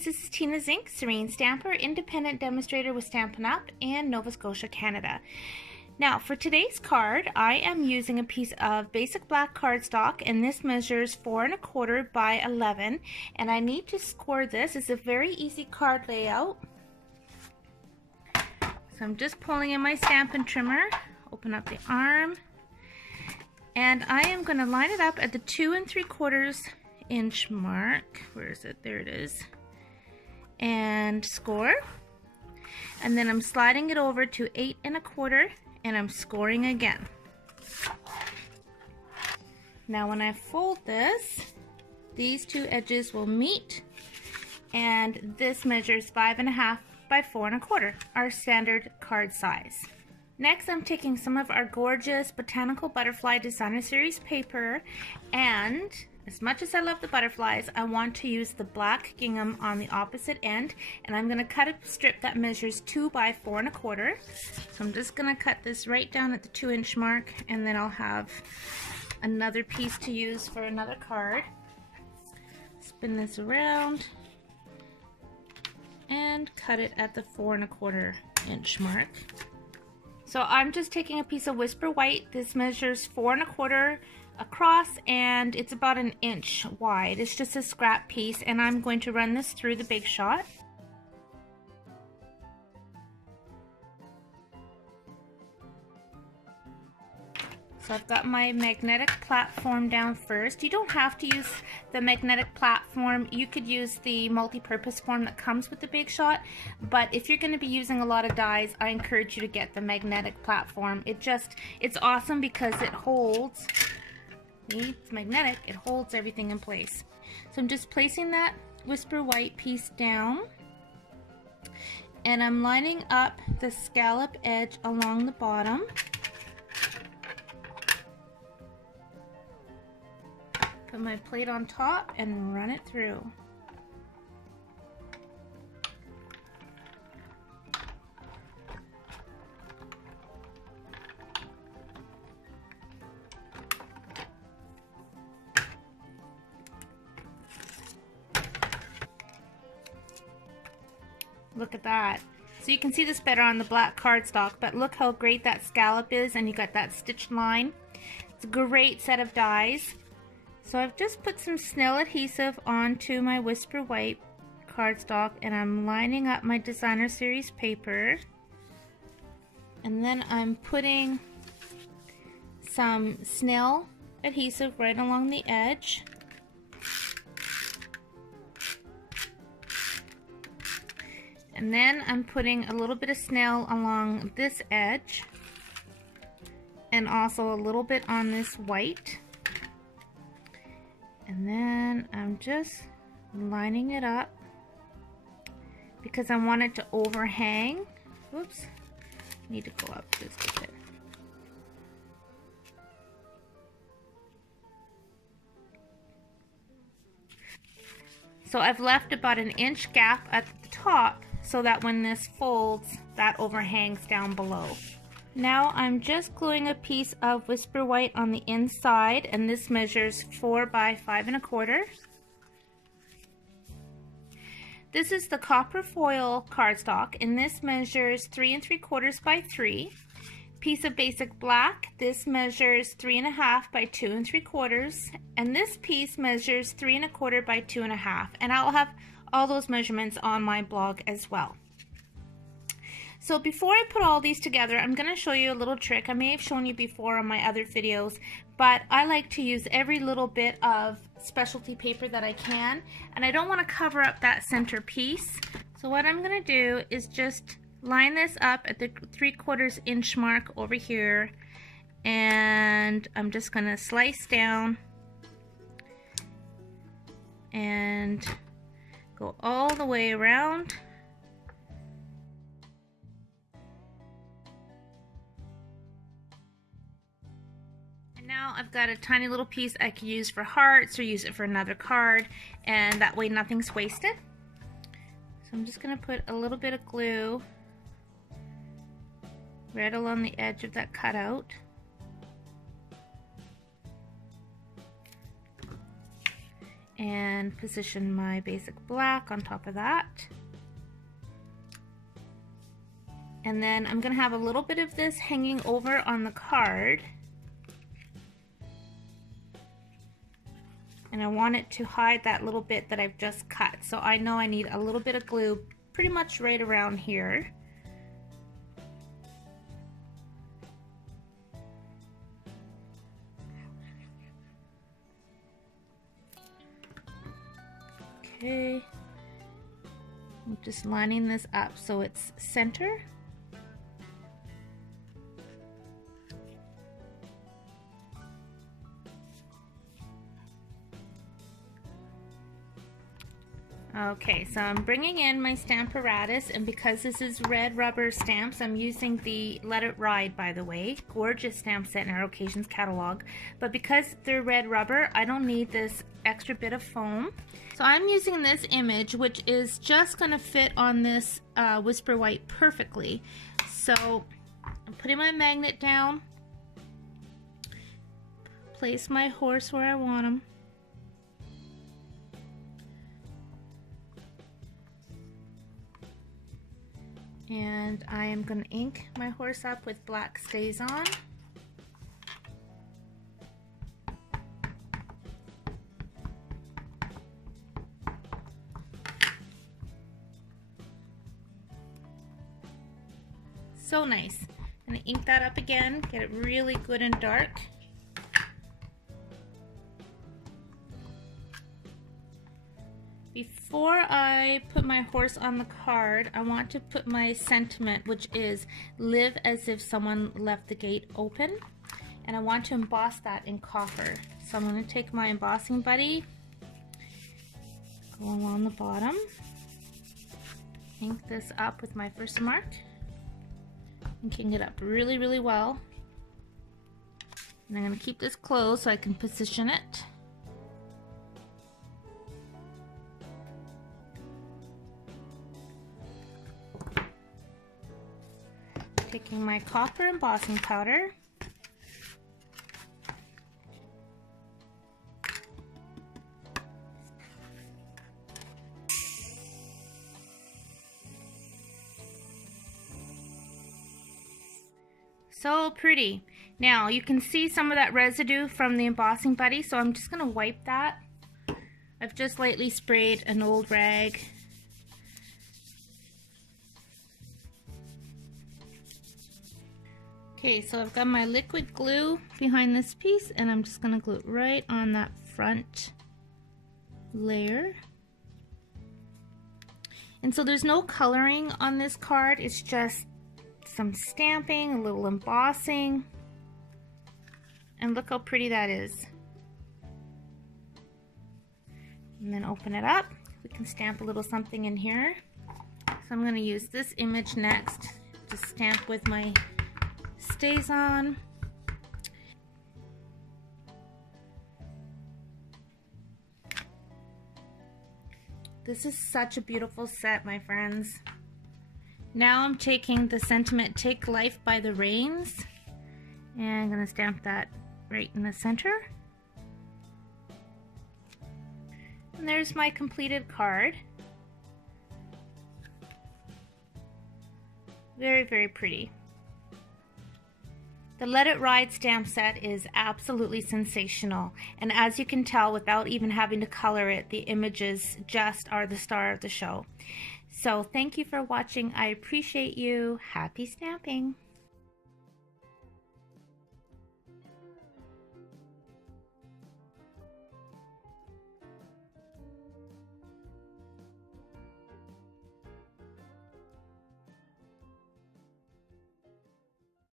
friends, this is Tina's Ink, Serene Stamper, independent demonstrator with Stampin' Up! And Nova Scotia, Canada. Now for today's card, I am using a piece of basic black cardstock, and this measures 4 1/4 by 11, and I need to score this. It's a very easy card layout. So I'm just pulling in my Stampin' Trimmer, open up the arm, and I am going to line it up at the 2 3/4 inch mark. Where is it? There it is. And score. And then I'm sliding it over to 8 1/4 and I'm scoring again. Now when I fold this, these two edges will meet, and this measures 5 1/2 by 4 1/4, our standard card size. Next, I'm taking some of our gorgeous Botanical Butterfly Designer Series paper, and as much as I love the butterflies, I want to use the black gingham on the opposite end, and I'm going to cut a strip that measures 2 by 4 1/4. So I'm just going to cut this right down at the 2 inch mark, and then I'll have another piece to use for another card. Spin this around and cut it at the 4 1/4 inch mark. So I'm just taking a piece of Whisper White. This measures 4 1/4 across, and it's about 1 inch wide. It's just a scrap piece, and I'm going to run this through the Big Shot. So I've got my magnetic platform down first. You don't have to use the magnetic platform. You could use the multi-purpose form that comes with the Big Shot, but if you're going to be using a lot of dies, I encourage you to get the magnetic platform. It's awesome because it holds. It's magnetic, it holds everything in place. So I'm just placing that Whisper White piece down, and I'm lining up the scallop edge along the bottom. Put my plate on top and run it through. Look at that. So you can see this better on the black cardstock, but look how great that scallop is, and you got that stitched line. It's a great set of dies. So I've just put some snail adhesive onto my Whisper White cardstock, and I'm lining up my Designer Series paper. And then I'm putting some snail adhesive right along the edge. And then I'm putting a little bit of snail along this edge, and also a little bit on this white. And then I'm just lining it up because I want it to overhang. Whoops, need to go up just a bit. So I've left about 1 inch gap at the top, so that when this folds, that overhangs down below. Now I'm just gluing a piece of Whisper White on the inside, and this measures 4 by 5 1/4. This is the copper foil cardstock, and this measures 3 3/4 by 3. Piece of basic black, this measures 3 1/2 by 2 3/4, and this piece measures 3 1/4 by 2 1/2, and I'll have all those measurements on my blog as well. So before I put all these together, I'm going to show you a little trick. I may have shown you before on my other videos, but I like to use every little bit of specialty paper that I can, and I don't want to cover up that center piece. So what I'm going to do is just line this up at the 3/4 inch mark over here, and I'm just going to slice down and go all the way around. And now I've got a tiny little piece I could use for hearts or use it for another card, and that way nothing's wasted. So I'm just going to put a little bit of glue right along the edge of that cutout. and position my basic black on top of that. And then I'm going to have a little bit of this hanging over on the card. And I want it to hide that little bit that I've just cut. So I know I need a little bit of glue pretty much right around here. Okay. I'm just lining this up so it's center. Okay, so I'm bringing in my Stamparatus, and because this is red rubber stamps, I'm using the Let It Ride, by the way, gorgeous stamp set in our Occasions catalog. But because they're red rubber, I don't need this extra bit of foam. So I'm using this image, which is just going to fit on this Whisper White perfectly. So I'm putting my magnet down, place my horse where I want him. And I am going to ink my horse up with black StazOn. So nice. I'm going to ink that up again, get it really good and dark. Before I put my horse on the card, I want to put my sentiment, which is live as if someone left the gate open. And I want to emboss that in copper. So I'm going to take my embossing buddy, go along the bottom, ink this up with my first mark, inking it up really, really well. And I'm going to keep this closed so I can position it. Taking my copper embossing powder, so pretty. Now you can see some of that residue from the embossing buddy, so I'm just going to wipe that. I've just lightly sprayed an old rag. Okay, so I've got my liquid glue behind this piece, and I'm just going to glue it right on that front layer. And so there's no coloring on this card, it's just some stamping, a little embossing, and look how pretty that is. And then open it up, we can stamp a little something in here. So I'm going to use this image next to stamp with my StazOn. This is such a beautiful set, my friends. Now I'm taking the sentiment Take Life by the Reins, and I'm going to stamp that right in the center. And there's my completed card. Very, very pretty. The Let It Ride stamp set is absolutely sensational, and as you can tell, without even having to color it, the images just are the star of the show. So thank you for watching. I appreciate you. Happy stamping!